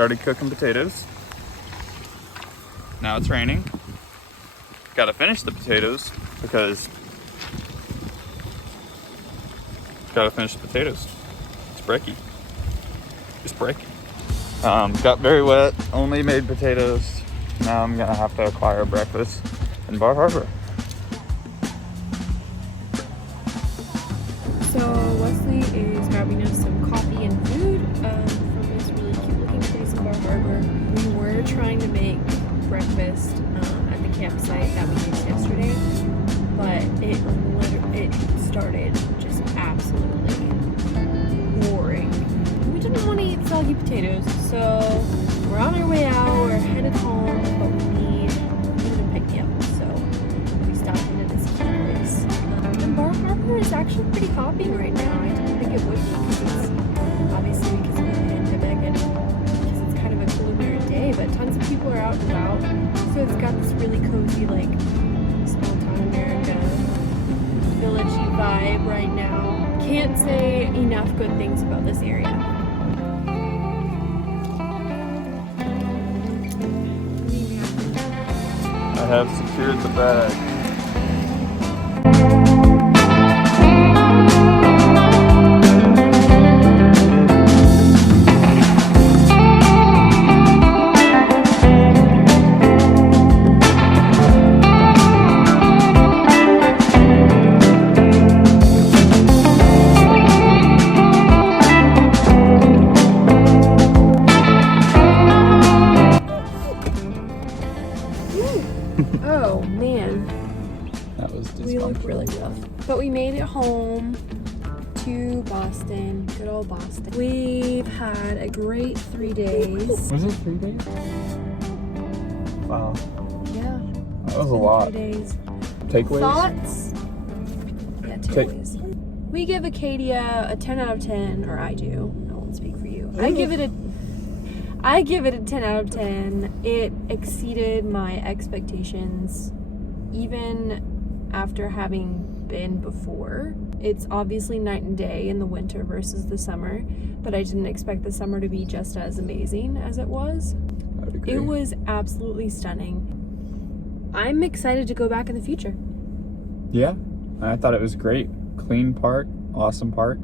started cooking potatoes. Now it's raining. Gotta finish the potatoes because it's breaky. It's breaky. Got very wet, only made potatoes. Now I'm gonna have to acquire breakfast in Bar Harbor. So Wesley is grabbing us some coffee and food from this really cute looking place in Bar Harbor. We were trying to make breakfast at the campsite that we used yesterday, but it started just absolutely pouring. We didn't want to eat soggy potatoes, so we're on our way out. We're headed home, but we need to pick me up. So we stopped into this cute place. And Bar Harbor is actually pretty hopping right now. I didn't think it would be because obviously because of the pandemic and because it's kind of a cooler day, but tons of people are out and about. So it's got this really cozy, like, small town America, villagey vibe right now. Can't say enough good things about this area. I have secured the bag. Oh man, That was we look really rough. But we made it home to Boston, good old Boston. We've had a great 3 days. Was it 3 days? Wow. Yeah. That was a lot. 3 days. Takeaways? Thoughts? Yeah, takeaways. We give Acadia a 10 out of 10, or I do. I won't speak for you. I give it a 10 out of 10. It exceeded my expectations, even after having been before. It's obviously night and day in the winter versus the summer, but I didn't expect the summer to be just as amazing as it was. I would agree. It was absolutely stunning. I'm excited to go back in the future. Yeah, I thought it was great. Clean park, awesome park.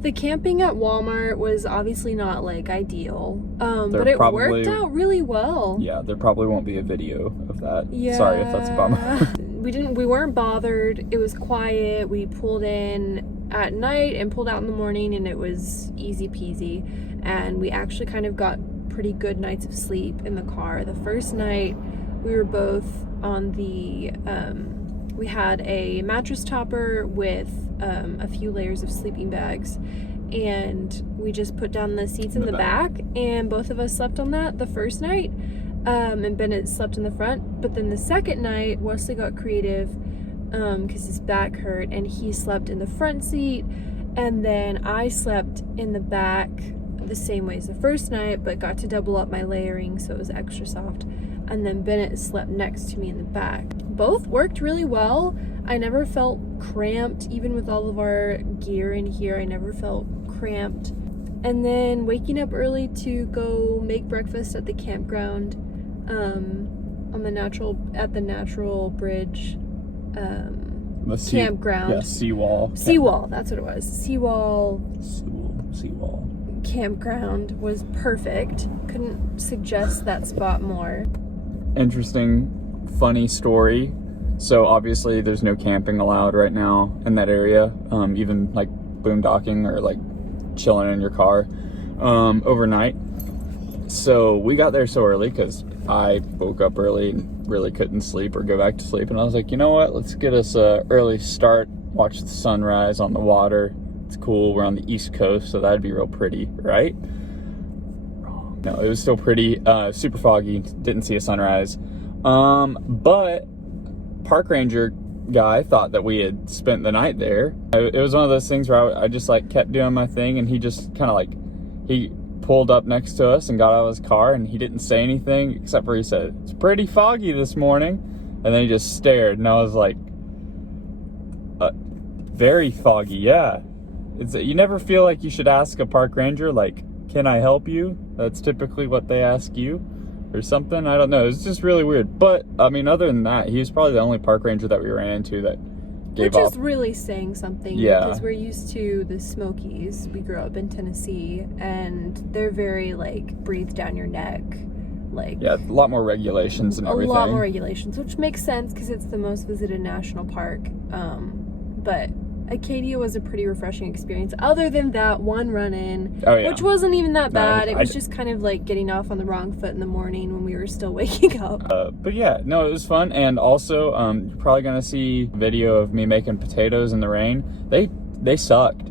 The camping at Walmart was obviously not like ideal, but it worked out really well. Yeah, there probably won't be a video of that. Yeah. Sorry if that's a bummer. We weren't bothered. It was quiet. We pulled in at night and pulled out in the morning, and it was easy peasy. And we actually kind of got pretty good nights of sleep in the car. The first night we were both on the we had a mattress topper with a few layers of sleeping bags, and we just put down the seats in the back, and both of us slept on that the first night, and Bennett slept in the front. But then the second night, Wesley got creative because his back hurt, and he slept in the front seat, and then I slept in the back the same way as the first night, but got to double up my layering so it was extra soft. And then Bennett slept next to me in the back. Both worked really well. I never felt cramped, even with all of our gear in here. I never felt cramped. And then waking up early to go make breakfast at the campground, on the natural bridge, campground. Yeah, seawall. Seawall, that's what it was. Seawall campground was perfect. Couldn't suggest that spot more. Interesting, funny story. So obviously there's no camping allowed right now in that area, even like boondocking or like chilling in your car overnight. So we got there so early because I woke up early and really couldn't sleep or go back to sleep, and I was like, you know what, let's get us a early start, watch the sunrise on the water. It's cool, we're on the East Coast, so that'd be real pretty, right? No, it was still pretty, super foggy, didn't see a sunrise. But park ranger guy thought that we had spent the night there. It was one of those things where I just like kept doing my thing, and he just kind of like, he pulled up next to us and got out of his car, and he didn't say anything except for he said, "It's pretty foggy this morning." And then he just stared, and I was like, very foggy, yeah. You never feel like you should ask a park ranger, like, can I help you? That's typically what they ask you or something. I don't know. It's just really weird. But, I mean, other than that, he was probably the only park ranger that we ran into that gave Which off. is really saying something. Yeah. Because we're used to the Smokies. We grew up in Tennessee, and they're very, like, breathe down your neck. Like, Yeah, a lot more regulations and everything. A lot more regulations, which makes sense because it's the most visited national park. But Acadia was a pretty refreshing experience. Other than that one run-in, which wasn't even that bad. It was just kind of like getting off on the wrong foot in the morning when we were still waking up. But yeah, no, it was fun. And also, you're probably gonna see a video of me making potatoes in the rain. They sucked.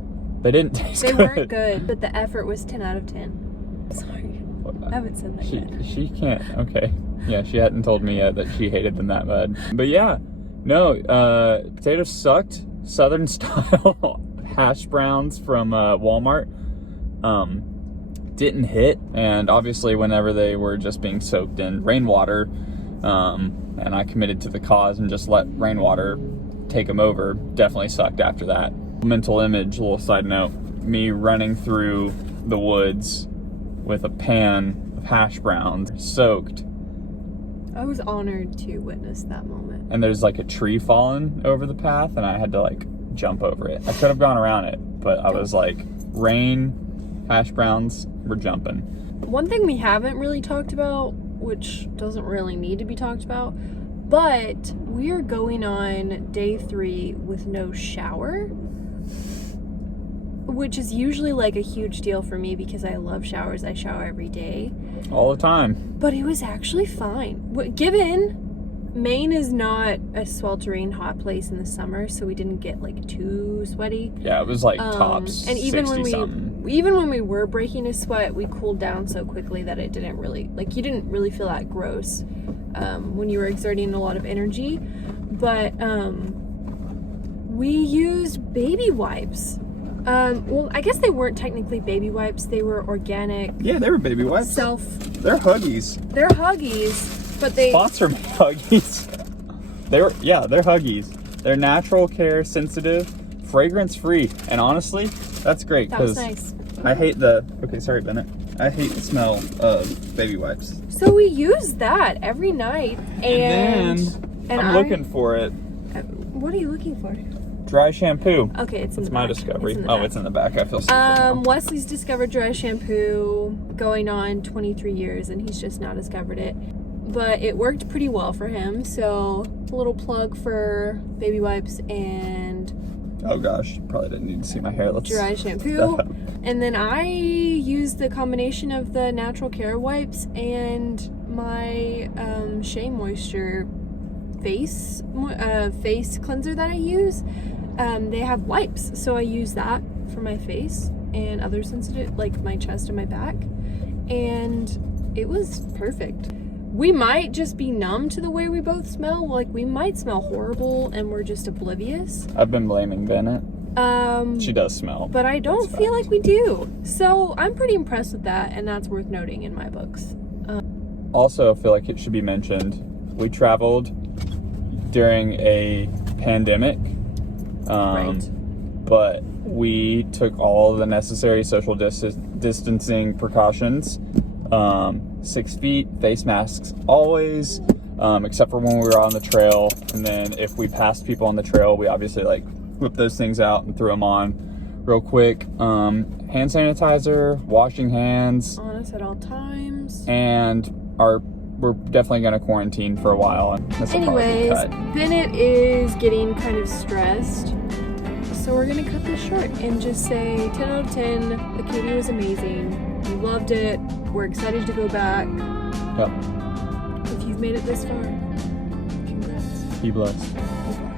They didn't taste good. They weren't good, but the effort was 10 out of 10. Sorry, I haven't said that yet. She can't. Okay. Yeah, she hadn't told me yet that she hated them that bad. But yeah, no, potatoes sucked. Southern style hash browns from Walmart didn't hit, and obviously whenever they were just being soaked in rainwater, and I committed to the cause and just let rainwater take them over, definitely sucked after that. Mental image, little side note, me running through the woods with a pan of hash browns soaked. I was honored to witness that moment. And there's like a tree falling over the path, and I had to like jump over it. I could have gone around it, but I was like, rain, hash browns, we're jumping. One thing we haven't really talked about, which doesn't really need to be talked about, but we are going on day 3 with no shower, which is usually like a huge deal for me because I love showers. I shower every day. All the time. But it was actually fine. Given Maine is not a sweltering hot place in the summer, so we didn't get like too sweaty. Yeah, it was like tops. And even 60 when we were breaking a sweat, we cooled down so quickly that it didn't really, like, you didn't really feel that gross when you were exerting a lot of energy. But we used baby wipes. Well, I guess they weren't technically baby wipes. They were organic. Yeah, they were baby wipes. They're Huggies. They're Huggies, but they sponsor me, Huggies. They're Huggies. They're natural care sensitive, fragrance free, and honestly, that's great because nice. I hate sorry, Bennett. I hate the smell of baby wipes. So we use that every night, and I'm looking for it. What are you looking for? Dry shampoo. Okay, it's my discovery. It's in the back. I feel stupid. Wesley's discovered dry shampoo going on 23 years, and he's just now discovered it. But it worked pretty well for him, so a little plug for baby wipes and oh gosh, you probably didn't need to see my hair. Let's dry shampoo. And then I used the combination of the natural care wipes and my Shea Moisture face cleanser that I use. They have wipes, so I use that for my face and other sensitive, like my chest and my back, and it was perfect. We might just be numb to the way we both smell. Like, we might smell horrible and we're just oblivious. I've been blaming Bennett. She does smell, but I don't feel like we do. So I'm pretty impressed with that, and that's worth noting in my books. Also, I feel like it should be mentioned, we traveled during a pandemic, Right. but we took all the necessary social distancing precautions. 6 feet, face masks always, except for when we were on the trail. And then if we passed people on the trail, we obviously like whipped those things out and threw them on real quick. Hand sanitizer, washing hands On us at all times. and we're definitely going to quarantine for a while. And this will probably be Anyways, cut. Bennett is getting kind of stressed, so we're gonna cut this short and just say 10 out of 10. Acadia was amazing. We loved it. We're excited to go back. Yep. If you've made it this far, congrats. Be blessed. Okay.